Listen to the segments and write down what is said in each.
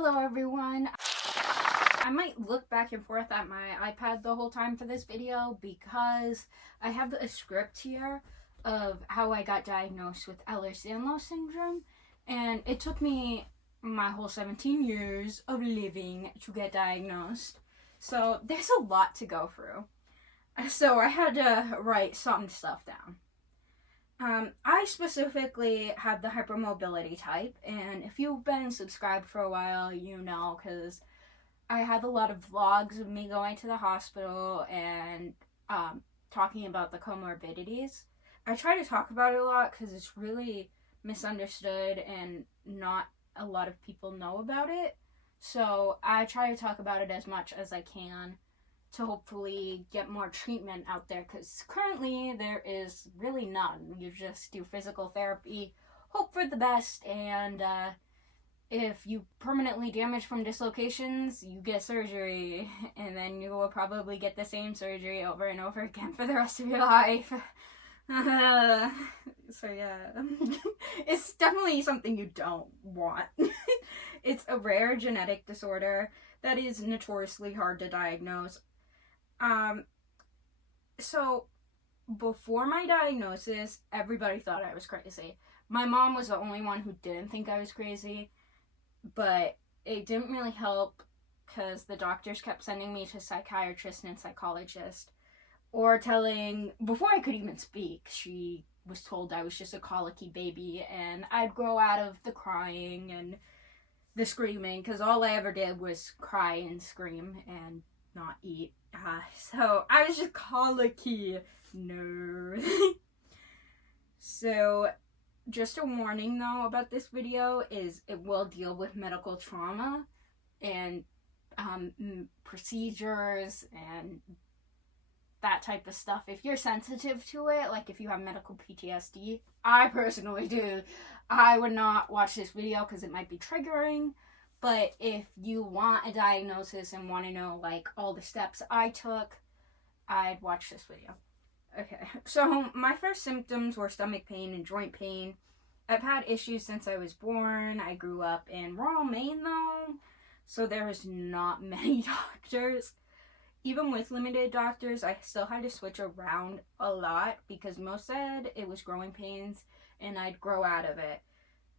Hello everyone. I might look back and forth at my iPad the whole time for this video because I have a script here of how I got diagnosed with Ehlers Danlos syndrome, and it took me my whole 17 years of living to get diagnosed. So there's a lot to go through. So I had to write some stuff down. I specifically have the hypermobility type, and if you've been subscribed for a while, you know, because I have a lot of vlogs of me going to the hospital and talking about the comorbidities. I try to talk about it a lot because it's really misunderstood and not a lot of people know about it. So I try to talk about it as much as I can to hopefully get more treatment out there, because currently there is really none. You just do physical therapy, hope for the best, and if you permanently damage from dislocations, you get surgery, and then you will probably get the same surgery over and over again for the rest of your life. So yeah, it's definitely something you don't want. It's a rare genetic disorder that is notoriously hard to diagnose. So before my diagnosis, everybody thought I was crazy. My mom was the only one who didn't think I was crazy, but it didn't really help because the doctors kept sending me to psychiatrists and psychologists, or before I could even speak, she was told I was just a colicky baby and I'd grow out of the crying and the screaming, because all I ever did was cry and scream and not eat. So I was just colicky. No. So just a warning though about this video is it will deal with medical trauma and procedures and that type of stuff. If you're sensitive to it, like if you have medical PTSD, I personally do, I would not watch this video because it might be triggering. But if you want a diagnosis and want to know like all the steps I took, I'd watch this video. Okay, so my first symptoms were stomach pain and joint pain. I've had issues since I was born. I grew up in rural Maine though, so there was not many doctors. Even with limited doctors, I still had to switch around a lot because most said it was growing pains and I'd grow out of it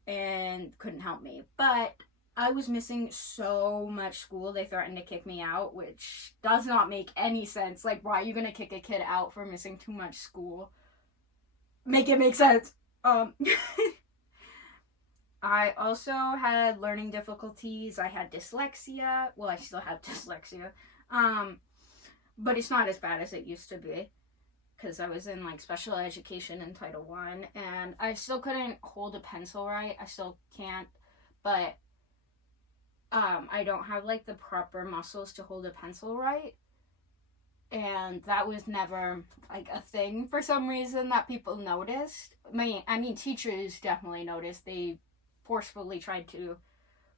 and couldn't help me. But I was missing so much school, they threatened to kick me out, which does not make any sense. Like, why are you gonna kick a kid out for missing too much school? Make it make sense. I also had learning difficulties. I had dyslexia. Well, I still have dyslexia. But it's not as bad as it used to be, because I was in like special education in Title I, and I still couldn't hold a pencil right. I still can't, but I don't have like the proper muscles to hold a pencil right, and that was never like a thing for some reason that people noticed. I mean teachers definitely noticed. They forcefully tried to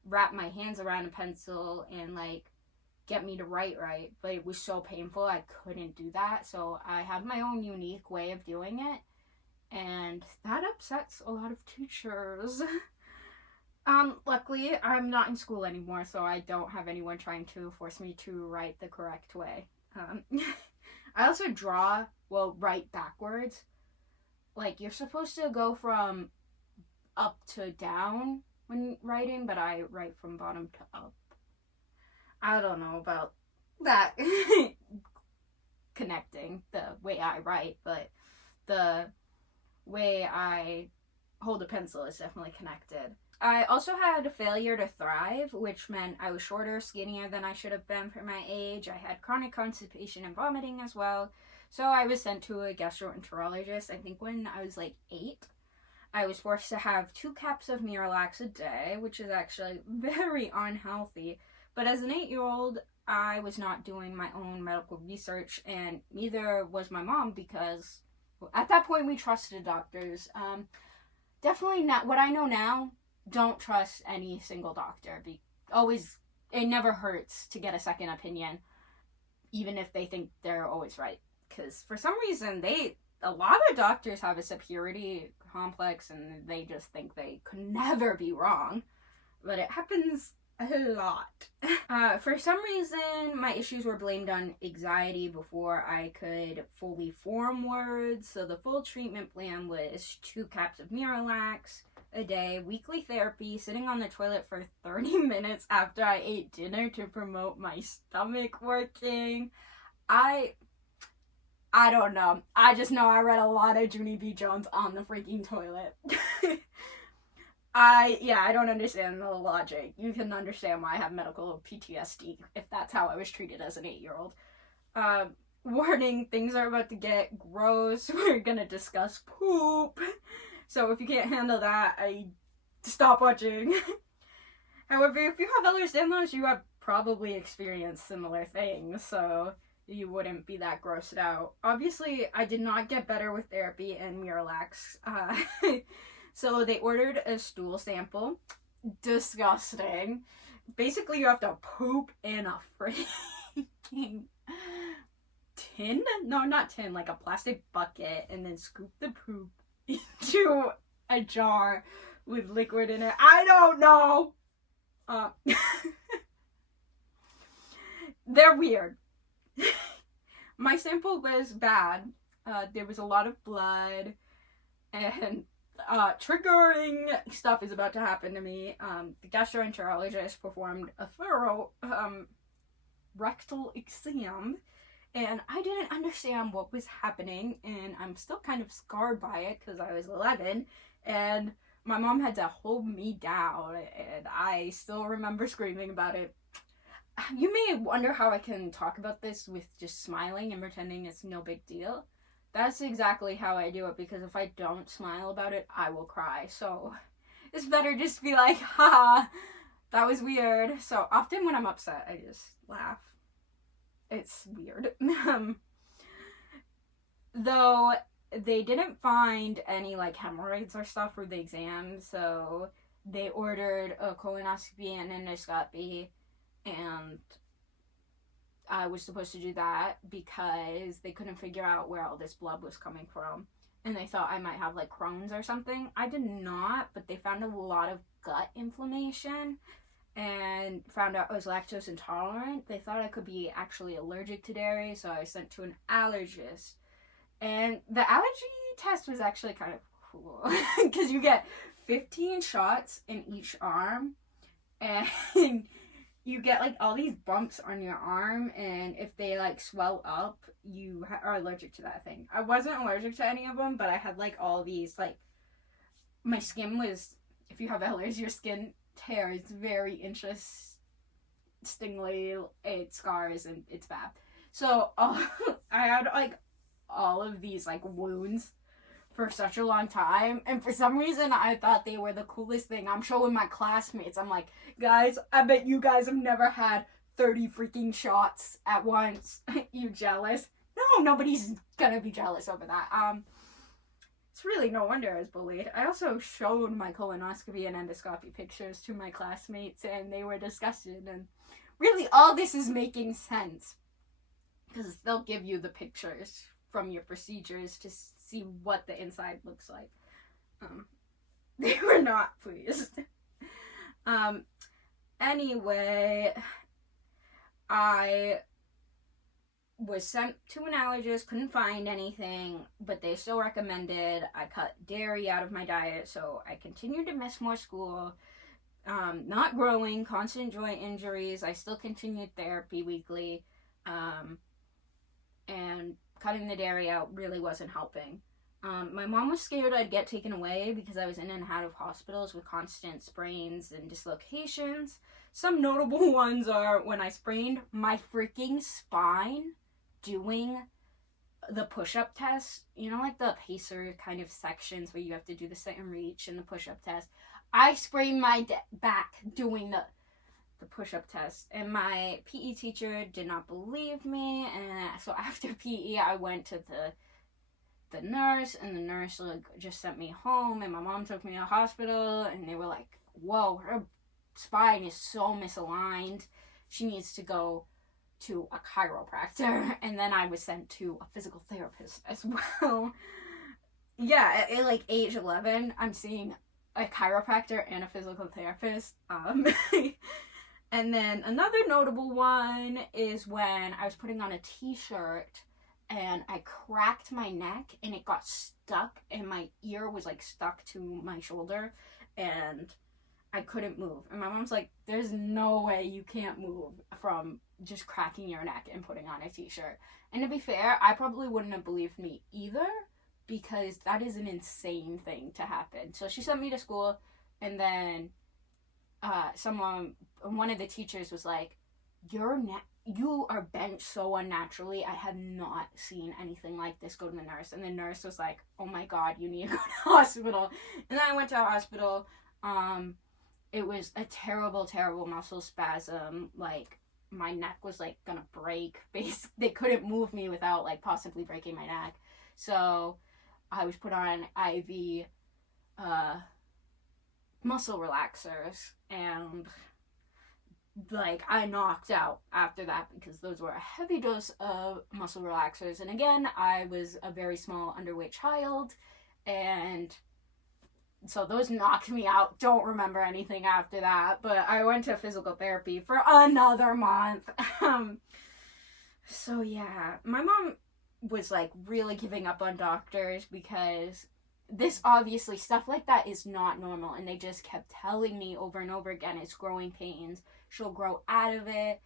wrap my hands around a pencil and like get me to write right, but it was so painful I couldn't do that. So I have my own unique way of doing it, and that upsets a lot of teachers. Luckily, I'm not in school anymore, so I don't have anyone trying to force me to write the correct way. I also write backwards. Like, you're supposed to go from up to down when writing, but I write from bottom to up. I don't know about that connecting the way I write, but the way I hold a pencil is definitely connected. I also had a failure to thrive, which meant I was shorter, skinnier than I should have been for my age. I had chronic constipation and vomiting as well. So I was sent to a gastroenterologist, I think when I was like 8. I was forced to have 2 caps of Miralax a day, which is actually very unhealthy. But as an 8-year-old, I was not doing my own medical research, and neither was my mom, because at that point we trusted doctors. Definitely not what I know now. Don't trust any single doctor. It never hurts to get a second opinion, even if they think they're always right. Because for some reason, a lot of doctors have a superiority complex and they just think they could never be wrong. But it happens A lot. For some reason, my issues were blamed on anxiety before I could fully form words. So the full treatment plan was 2 caps of Miralax a day, weekly therapy, sitting on the toilet for 30 minutes after I ate dinner to promote my stomach working. I don't know. I just know I read a lot of Junie B. Jones on the freaking toilet. I don't understand the logic. You can understand why I have medical PTSD if that's how I was treated as an 8-year-old. Warning, things are about to get gross. We're gonna discuss poop. So if you can't handle that, stop watching. However, if you have Ehlers Danlos, you have probably experienced similar things, so you wouldn't be that grossed out. Obviously, I did not get better with therapy and Miralax. So they ordered a stool sample. Disgusting. Basically, you have to poop in a freaking tin? No, not tin, like a plastic bucket, and then scoop the poop into a jar with liquid in it. I don't know. They're weird. My sample was bad. There was a lot of blood, and triggering stuff is about to happen to me. The gastroenterologist performed a thorough rectal exam, and I didn't understand what was happening, and I'm still kind of scarred by it because I was 11, and my mom had to hold me down, and I still remember screaming about it. You may wonder how I can talk about this with just smiling and pretending it's no big deal. That's exactly how I do it, because if I don't smile about it, I will cry. So it's better just to be like, haha, that was weird. So often when I'm upset, I just laugh. It's weird. Though they didn't find any like hemorrhoids or stuff for the exam, so they ordered a colonoscopy and endoscopy, and I was supposed to do that because they couldn't figure out where all this blood was coming from. And they thought I might have like Crohn's or something. I did not, but they found a lot of gut inflammation and found out I was lactose intolerant. They thought I could be actually allergic to dairy, so I was sent to an allergist. And the allergy test was actually kind of cool because you get 15 shots in each arm, and you get like all these bumps on your arm, and if they like swell up, you are allergic to that thing. I wasn't allergic to any of them, but I had like all these, like, my skin was, if you have Ehlers, your skin tears very interestingly. It scars and it's bad. So I had like all of these like wounds for such a long time, and for some reason I thought they were the coolest thing. I'm showing my classmates, I'm like, guys, I bet you guys have never had 30 freaking shots at once. You jealous? No, nobody's gonna be jealous over that. It's really no wonder I was bullied. I also showed my colonoscopy and endoscopy pictures to my classmates, and they were disgusted. And really all this is making sense because they'll give you the pictures from your procedures to see what the inside looks like. They were not pleased. Anyway, I was sent to an allergist, couldn't find anything, but they still recommended I cut dairy out of my diet, so I continued to miss more school. Not growing, constant joint injuries. I still continued therapy weekly, and cutting the dairy out really wasn't helping. My mom was scared I'd get taken away because I was in and out of hospitals with constant sprains and dislocations. Some notable ones are when I sprained my freaking spine doing the push-up test. You know, like the pacer kind of sections where you have to do the sit and reach and the push-up test. I sprained my back doing the push-up test, and my PE teacher did not believe me, and so after PE I went to the nurse, and the nurse like just sent me home, and my mom took me to the hospital, and they were like, whoa, her spine is so misaligned, she needs to go to a chiropractor. And then I was sent to a physical therapist as well. Yeah, at like age 11 I'm seeing a chiropractor and a physical therapist. And then another notable one is when I was putting on a t-shirt and I cracked my neck and it got stuck and my ear was like stuck to my shoulder and I couldn't move. And my mom's like, there's no way you can't move from just cracking your neck and putting on a t-shirt. And to be fair, I probably wouldn't have believed me either because that is an insane thing to happen. So she sent me to school and then one of the teachers was like, you are bent so unnaturally. I have not seen anything like this. Go to the nurse. And the nurse was like, oh my god, you need to go to the hospital. And then I went to the hospital. It was a terrible, terrible muscle spasm. Like, my neck was like gonna break. They couldn't move me without like possibly breaking my neck. So I was put on IV muscle relaxers, and like I knocked out after that because those were a heavy dose of muscle relaxers. And again, I was a very small underweight child, and so those knocked me out. Don't remember anything after that, but I went to physical therapy for another month. So yeah, my mom was like really giving up on doctors because this obviously, stuff like that is not normal, and they just kept telling me over and over again, it's growing pains, she'll grow out of it,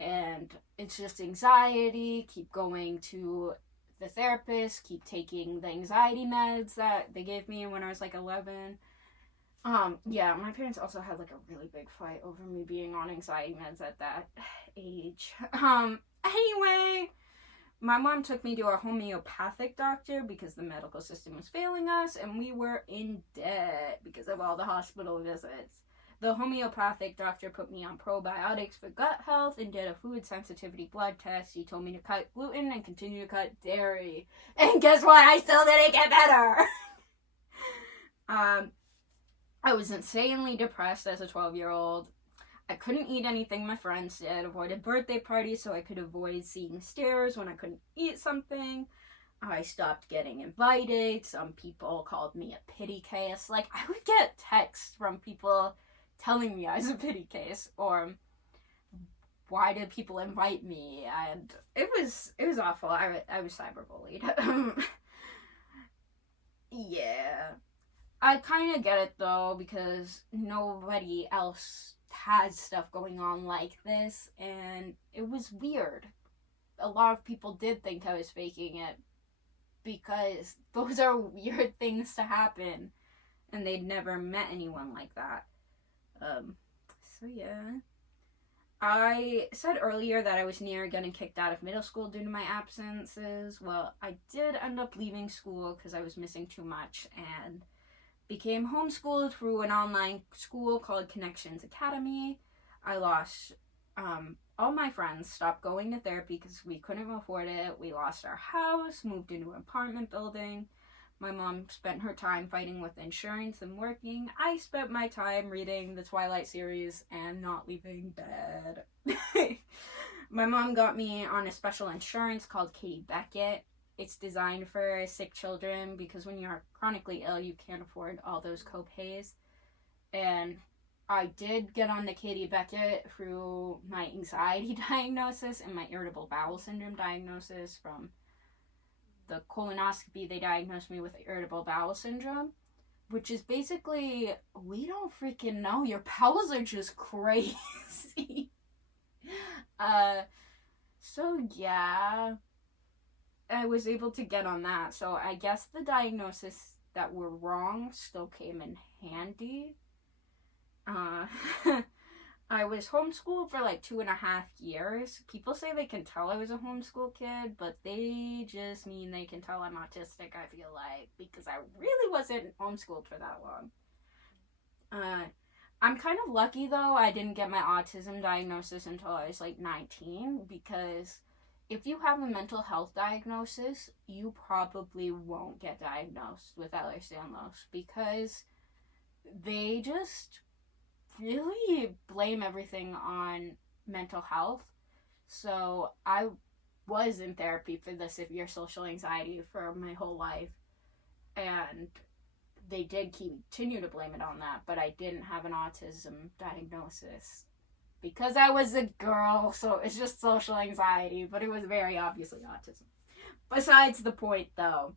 and it's just anxiety. Keep going to the therapist, keep taking the anxiety meds that they gave me when I was like 11. Yeah, my parents also had like a really big fight over me being on anxiety meds at that age. Anyway, my mom took me to a homeopathic doctor because the medical system was failing us and we were in debt because of all the hospital visits. The homeopathic doctor put me on probiotics for gut health and did a food sensitivity blood test. He told me to cut gluten and continue to cut dairy. And guess what? I still didn't get better. I was insanely depressed as a 12-year-old. I couldn't eat anything my friends did, avoided birthday parties so I could avoid seeing stairs when I couldn't eat something. I stopped getting invited. Some people called me a pity case. Like, I would get texts from people telling me I was a pity case, or why did people invite me? And it was awful. I was cyberbullied. Yeah. I kind of get it though, because nobody else has stuff going on like this, and it was weird. A lot of people did think I was faking it, because those are weird things to happen, and they'd never met anyone like that. So yeah. I said earlier that I was near getting kicked out of middle school due to my absences. Well, I did end up leaving school because I was missing too much, and became homeschooled through an online school called Connections Academy. I lost all my friends, stopped going to therapy because we couldn't afford it. We lost our house, moved into an apartment building. My mom spent her time fighting with insurance and working. I spent my time reading the Twilight series and not leaving bed. My mom got me on a special insurance called Katie Beckett. It's designed for sick children because when you're chronically ill, you can't afford all those co-pays. And I did get on the Katie Beckett through my anxiety diagnosis and my irritable bowel syndrome diagnosis. From the colonoscopy, they diagnosed me with irritable bowel syndrome, which is basically, we don't freaking know. Your bowels are just crazy. So yeah, I was able to get on that. So I guess the diagnosis that were wrong still came in handy. I was homeschooled for like 2.5 years. People say they can tell I was a homeschool kid, but they just mean they can tell I'm autistic, I feel like, because I really wasn't homeschooled for that long. I'm kind of lucky though, I didn't get my autism diagnosis until I was like 19, because if you have a mental health diagnosis, you probably won't get diagnosed with Ehlers Danlos, because they just really blame everything on mental health. So I was in therapy for the severe social anxiety for my whole life, and they did continue to blame it on that, but I didn't have an autism diagnosis because I was a girl, so it's just social anxiety, but it was very obviously autism. Besides the point, though,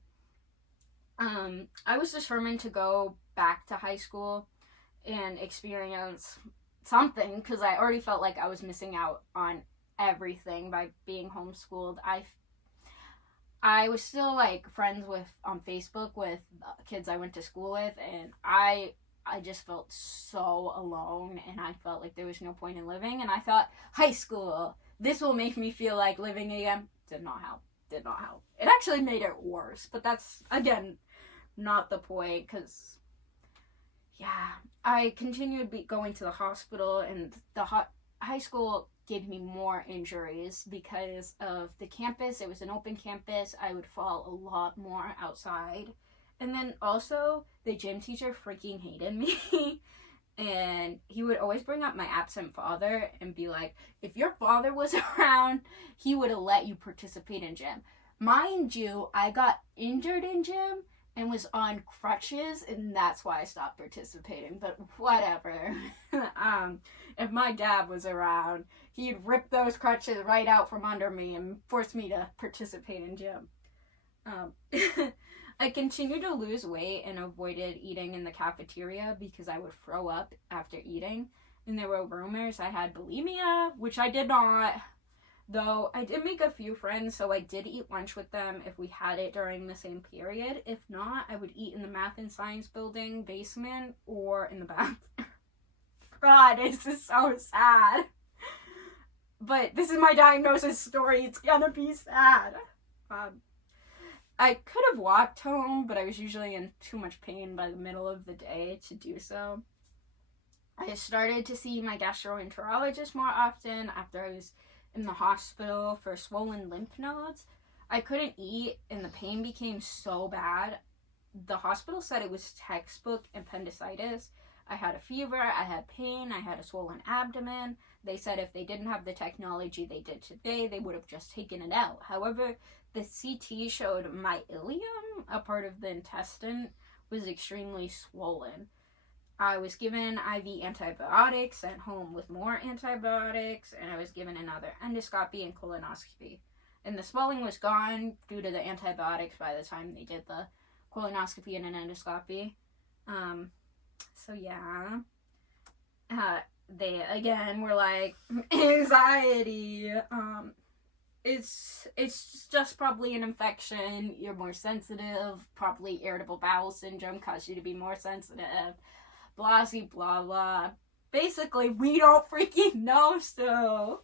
I was determined to go back to high school and experience something, because I already felt like I was missing out on everything by being homeschooled. I was still like friends with on Facebook with kids I went to school with, and I just felt so alone, and I felt like there was no point in living, and I thought, high school, this will make me feel like living again. Did not help. It actually made it worse, but that's, again, not the point, because, yeah, I continued going to the hospital, and the high school gave me more injuries because of the campus. It was an open campus. I would fall a lot more outside. And then also, the gym teacher freaking hated me. And he would always bring up my absent father and be like, if your father was around, he would have let you participate in gym. Mind you, I got injured in gym and was on crutches, and that's why I stopped participating. But whatever. If my dad was around, he'd rip those crutches right out from under me and force me to participate in gym. I continued to lose weight and avoided eating in the cafeteria because I would throw up after eating. And there were rumors I had bulimia, which I did not. Though I did make a few friends, so I did eat lunch with them if we had it during the same period. If not, I would eat in the math and science building basement or in the bathroom. God, this is so sad. But this is my diagnosis story. It's gonna be sad. I could have walked home, but I was usually in too much pain by the middle of the day to do so. I started to see my gastroenterologist more often after I was in the hospital for swollen lymph nodes. I couldn't eat, and the pain became so bad. The hospital said it was textbook appendicitis. I had a fever, I had pain, I had a swollen abdomen. They said if they didn't have the technology they did today, they would have just taken it out. However, the CT showed my ileum, a part of the intestine, was extremely swollen. I was given IV antibiotics, sent home with more antibiotics, and I was given another endoscopy and colonoscopy. And the swelling was gone due to the antibiotics by the time they did the colonoscopy and an endoscopy. So yeah. They, again, were like, anxiety, it's just probably an infection, you're more sensitive, probably irritable bowel syndrome caused you to be more sensitive, blah, blah, blah. Basically, we don't freaking know still.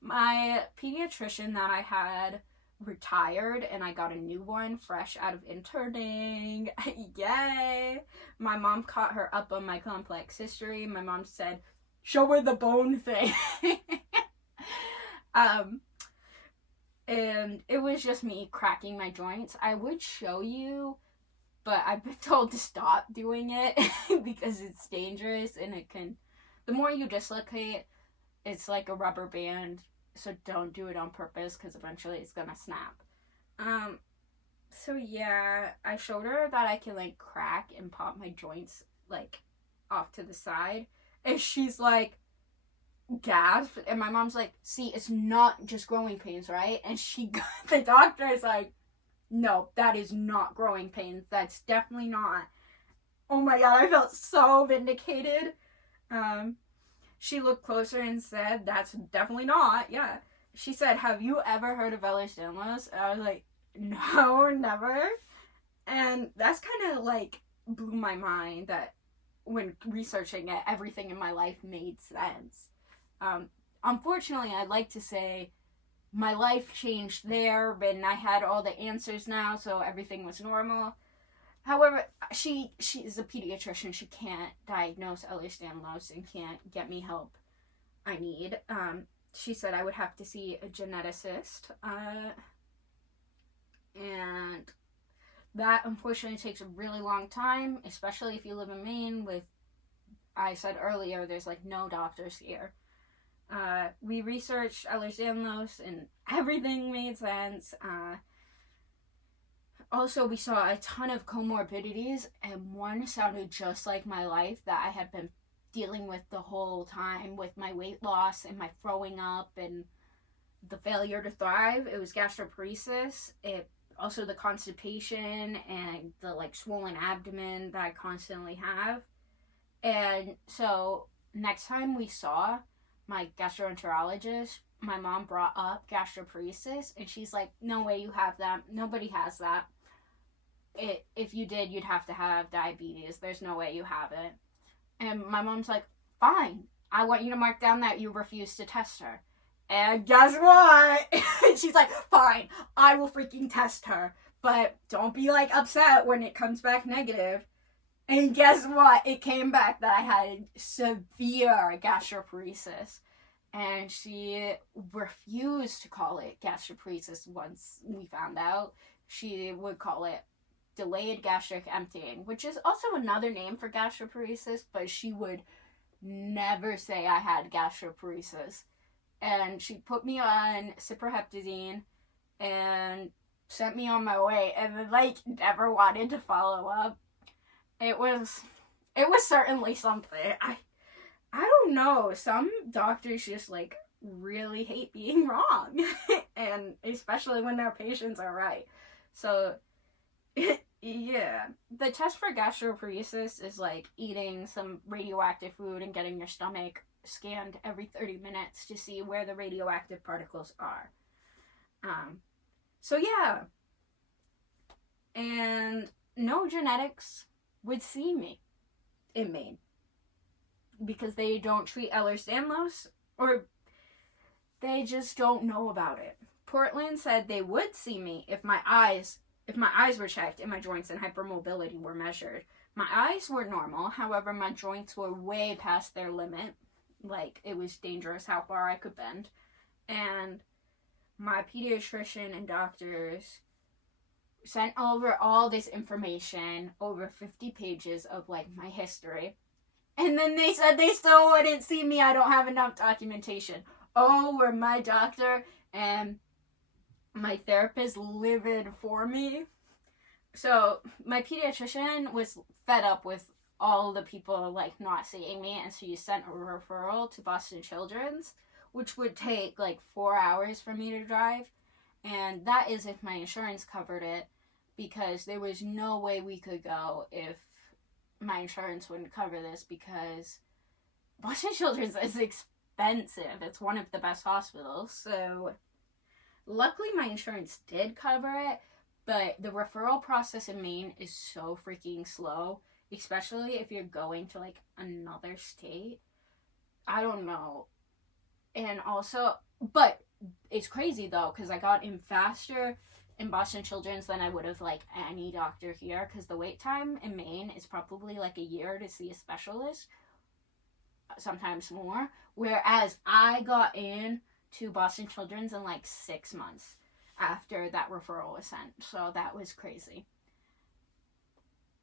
My pediatrician that I had retired, and I got a new one fresh out of interning. Yay! My mom caught her up on my complex history. My mom said, show her the bone thing. And it was just me cracking my joints. I would show you, but I've been told to stop doing it because it's dangerous, and it can, the more you dislocate, it's like a rubber band, so don't do it on purpose because eventually it's gonna snap. So yeah, I showed her that I can like crack and pop my joints like off to the side, and she's like, gasped, and my mom's like, see, it's not just growing pains, right? And the doctor is like, no, that is not growing pains, that's definitely not. Oh my god, I felt so vindicated. She looked closer and said, that's definitely not. Yeah, she said, have you ever heard of Ehlers Danlos? And I was like, no, never. And that's kind of like blew my mind that when researching it, everything in my life made sense. Unfortunately, I'd like to say my life changed there, and I had all the answers now, so everything was normal. However, she is a pediatrician. She can't diagnose Ehlers Danlos and can't get me help I need. She said I would have to see a geneticist, and that unfortunately takes a really long time, especially if you live in Maine with, I said earlier, there's like no doctors here. We researched Ehlers Danlos and everything made sense. Also, we saw a ton of comorbidities, and one sounded just like my life that I had been dealing with the whole time with my weight loss and my throwing up and the failure to thrive. It was gastroparesis. It also the constipation and the like swollen abdomen that I constantly have. And so next time we saw my gastroenterologist, my mom brought up gastroparesis, and she's like, no way you have that. Nobody has that. If you did, you'd have to have diabetes. There's no way you have it. And my mom's like, fine. I want you to mark down that you refuse to test her. And guess what? She's like, fine, I will freaking test her. But don't be like upset when it comes back negative. And guess what? It came back that I had severe gastroparesis. And she refused to call it gastroparesis once we found out. She would call it delayed gastric emptying, which is also another name for gastroparesis, but she would never say I had gastroparesis. And she put me on ciprofloxacin and sent me on my way, and then like never wanted to follow up. It was certainly something. I don't know. Some doctors just like really hate being wrong, and especially when their patients are right. So yeah, the test for gastroparesis is like eating some radioactive food and getting your stomach scanned every 30 minutes to see where the radioactive particles are. So yeah, and no genetics would see me in Maine because they don't treat Ehlers Danlos, or they just don't know about it. Portland said they would see me if my eyes were checked and my joints and hypermobility were measured. My eyes were normal, however my joints were way past their limit. Like, it was dangerous how far I could bend. And my pediatrician and doctors sent over all this information, over 50 pages of like my history. And then they said they still wouldn't see me. I don't have enough documentation. Oh, were my doctor and my therapist livid for me. So my pediatrician was fed up with all the people like not seeing me, and so you sent a referral to Boston Children's, which would take like 4 hours for me to drive. And that is if my insurance covered it, because there was no way we could go if my insurance wouldn't cover this, because Boston Children's is expensive. It's one of the best hospitals. So luckily my insurance did cover it, but the referral process in Maine is so freaking slow, especially if you're going to like another state. I don't know. And also, but it's crazy though, because I got in faster in Boston Children's than I would have like any doctor here, because the wait time in Maine is probably like a year to see a specialist, sometimes more, whereas I got in to Boston Children's in like 6 months after that referral was sent. So that was crazy.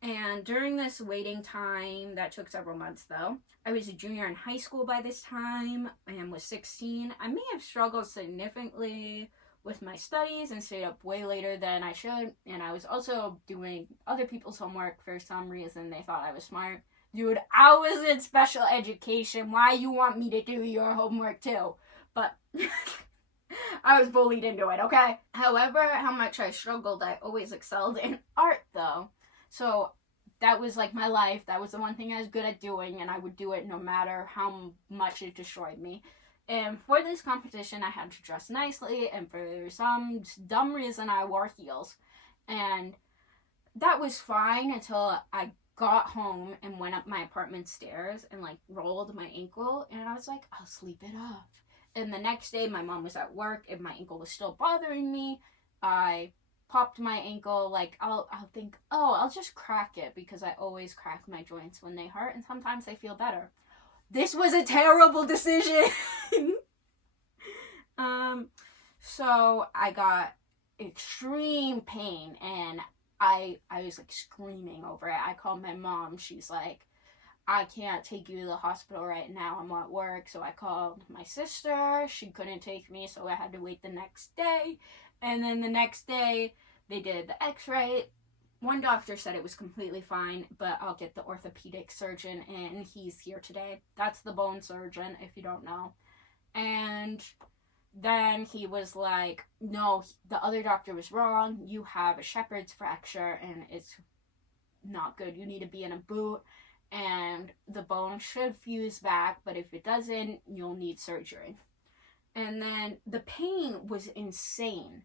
And during this waiting time, that took several months though, I was a junior in high school by this time and was 16. I may have struggled significantly with my studies and stayed up way later than I should. And I was also doing other people's homework for some reason. They thought I was smart. Dude, I was in special education. Why you want me to do your homework too? But I was bullied into it, okay? However, how much I struggled, I always excelled in art though. So that was like my life. That was the one thing I was good at doing, and I would do it no matter how much it destroyed me. And for this competition, I had to dress nicely, and for some dumb reason, I wore heels. And that was fine until I got home and went up my apartment stairs and like rolled my ankle, and I was like, I'll sleep it off. And the next day, my mom was at work, and my ankle was still bothering me. I popped my ankle, like, I'll think, oh, I'll just crack it, because I always crack my joints when they hurt, and sometimes they feel better. This was a terrible decision. So I got extreme pain, and I was like screaming over it. I called my mom. She's like, I can't take you to the hospital right now. I'm at work. So I called my sister. She couldn't take me, so I had to wait the next day. And then the next day, they did the x-ray, one doctor said it was completely fine, but I'll get the orthopedic surgeon in. He's here today. That's the bone surgeon, if you don't know. And then he was like, no, the other doctor was wrong. You have a shepherd's fracture, and it's not good. You need to be in a boot, and the bone should fuse back, but if it doesn't, you'll need surgery. And then the pain was insane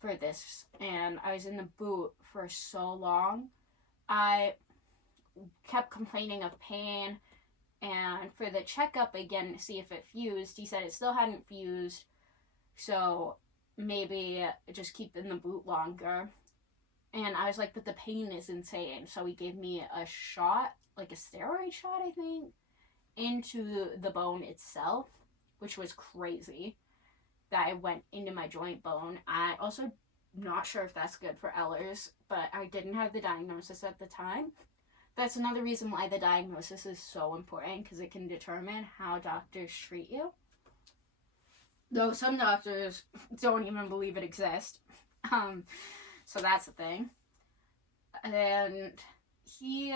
for this, and I was in the boot for so long. I kept complaining of pain, and for the checkup again to see if it fused, he said it still hadn't fused, so maybe just keep in the boot longer. And I was like, but the pain is insane. So he gave me a shot, like a steroid shot, I think, into the bone itself, which was crazy. That it went into my joint bone. I also not sure if that's good for Ehlers, but I didn't have the diagnosis at the time. That's another reason why the diagnosis is so important, because it can determine how doctors treat you. Though some doctors don't even believe it exists. So that's the thing. And he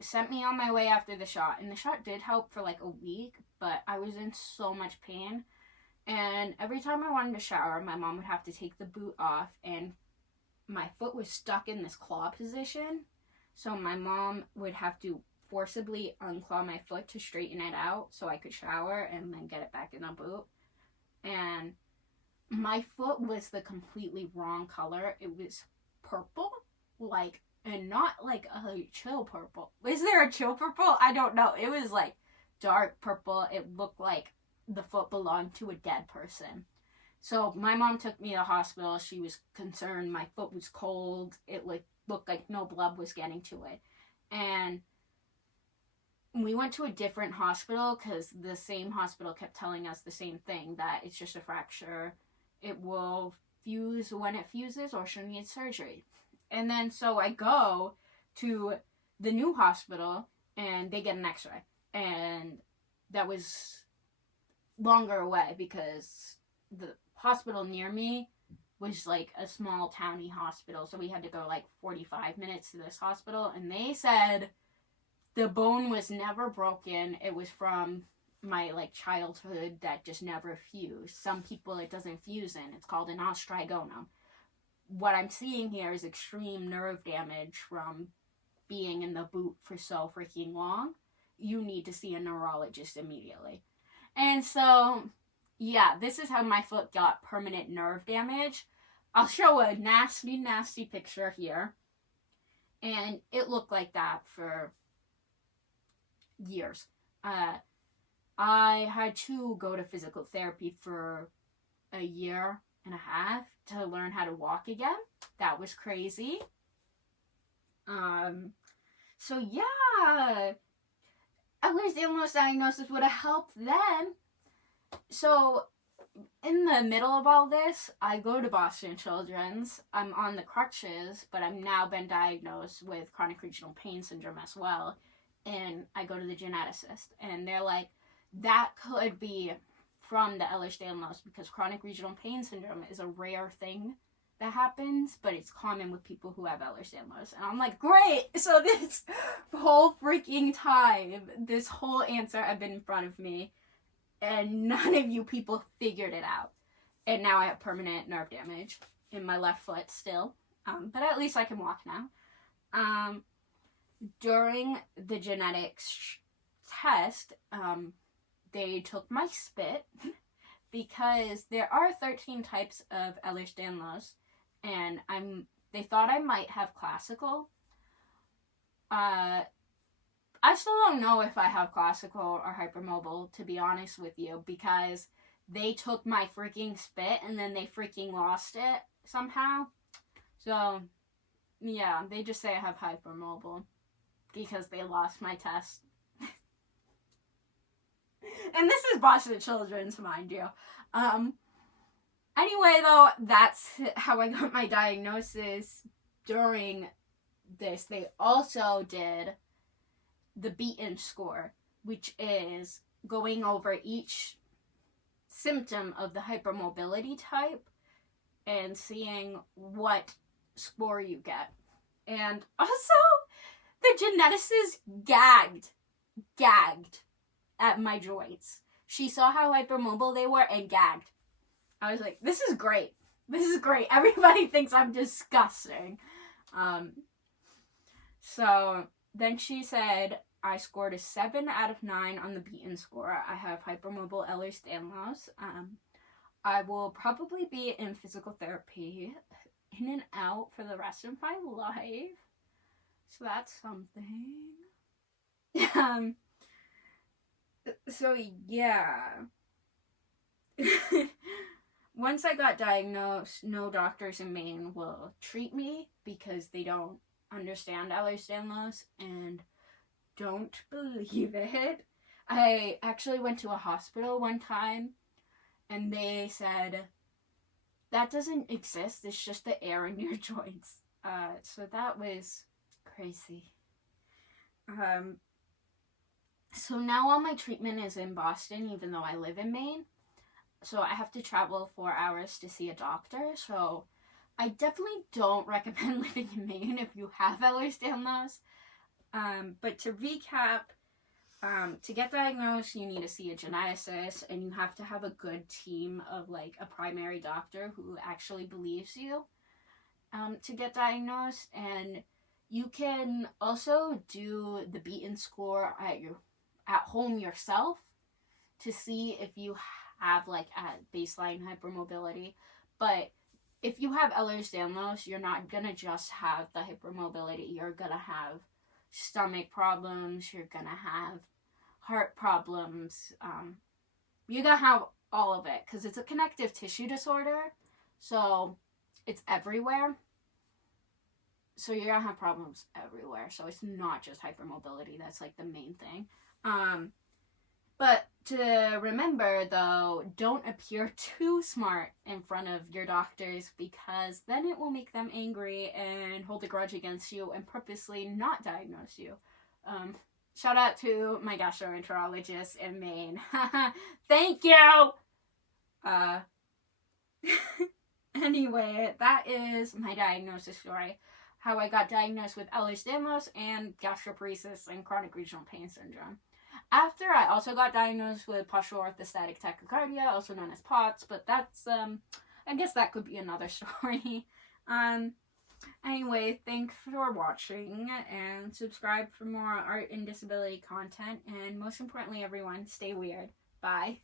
sent me on my way after the shot. And the shot did help for like a week, but I was in so much pain. And every time I wanted to shower, my mom would have to take the boot off. And my foot was stuck in this claw position. So my mom would have to forcibly unclaw my foot to straighten it out so I could shower and then get it back in the boot. And my foot was the completely wrong color. It was purple, like, and not like a chill purple. Is there a chill purple? I don't know. It was like dark purple. It looked like the foot belonged to a dead person. So my mom took me to the hospital. She was concerned. My foot was cold. It looked like no blood was getting to it. And we went to a different hospital because the same hospital kept telling us the same thing, that it's just a fracture. It will fuse when it fuses, or she'll need surgery. And then so I go to the new hospital and they get an x-ray. And that was longer away because the hospital near me was like a small towny hospital. So we had to go like 45 minutes to this hospital. And they said the bone was never broken. It was from my like childhood that just never fused. Some people it doesn't fuse in. It's called an osteogonum. What I'm seeing here is extreme nerve damage from being in the boot for so freaking long. You need to see a neurologist immediately. And so, yeah, this is how my foot got permanent nerve damage. I'll show a nasty, nasty picture here. And it looked like that for years. I had to go to physical therapy for a year and a half to learn how to walk again. That was crazy. So yeah, Ehlers Danlos diagnosis would have helped then. So in the middle of all this, I go to Boston Children's. I'm on the crutches, but I've now been diagnosed with chronic regional pain syndrome as well. And I go to the geneticist, and they're like, that could be from the Ehlers Danlos, because chronic regional pain syndrome is a rare thing that happens, but it's common with people who have Ehlers Danlos. And I'm like, great! So this whole freaking time, this whole answer had been in front of me, and none of you people figured it out. And now I have permanent nerve damage in my left foot still. But at least I can walk now. During the genetics test, they took my spit because there are 13 types of Ehlers Danlos, and they thought I might have classical. I still don't know if I have classical or hypermobile, to be honest with you, because they took my freaking spit and then they freaking lost it somehow. So, yeah, they just say I have hypermobile because they lost my test. And this is Boston Children's, mind you. Anyway, though, that's how I got my diagnosis. During this, they also did the beaten score, which is going over each symptom of the hypermobility type and seeing what score you get. And also, the geneticist gagged at my joints. She saw how hypermobile they were and gagged. I was like, this is great. This is great. Everybody thinks I'm disgusting. So then she said I scored a 7 out of 9 on the beaten score. I have hypermobile Ehlers Danlos. I will probably be in physical therapy in and out for the rest of my life. So that's something. So yeah. Once I got diagnosed, no doctors in Maine will treat me because they don't understand Ehlers Danlos and don't believe it. I actually went to a hospital one time and they said, that doesn't exist, it's just the air in your joints. So that was crazy. So now all my treatment is in Boston, even though I live in Maine. So I have to travel 4 hours to see a doctor. So I definitely don't recommend living in Maine if you have Ehlers Danlos. But to recap, to get diagnosed, you need to see a geneticist, and you have to have a good team of like a primary doctor who actually believes you to get diagnosed. And you can also do the beaten score at home yourself to see if you have like a baseline hypermobility. But if you have Ehlers Danlos, you're not gonna just have the hypermobility. You're gonna have stomach problems. You're gonna have heart problems. You're gonna have all of it because it's a connective tissue disorder. So it's everywhere. So you're gonna have problems everywhere. So it's not just hypermobility. That's like the main thing. But to remember, though, don't appear too smart in front of your doctors because then it will make them angry and hold a grudge against you and purposely not diagnose you. Shout out to my gastroenterologist in Maine. Thank you! Anyway, that is my diagnosis story. How I got diagnosed with Ehlers Danlos and gastroparesis and chronic regional pain syndrome. After, I also got diagnosed with postural orthostatic tachycardia, also known as POTS, but that's, I guess that could be another story. Anyway, thanks for watching, and subscribe for more art and disability content, and most importantly, everyone, stay weird. Bye.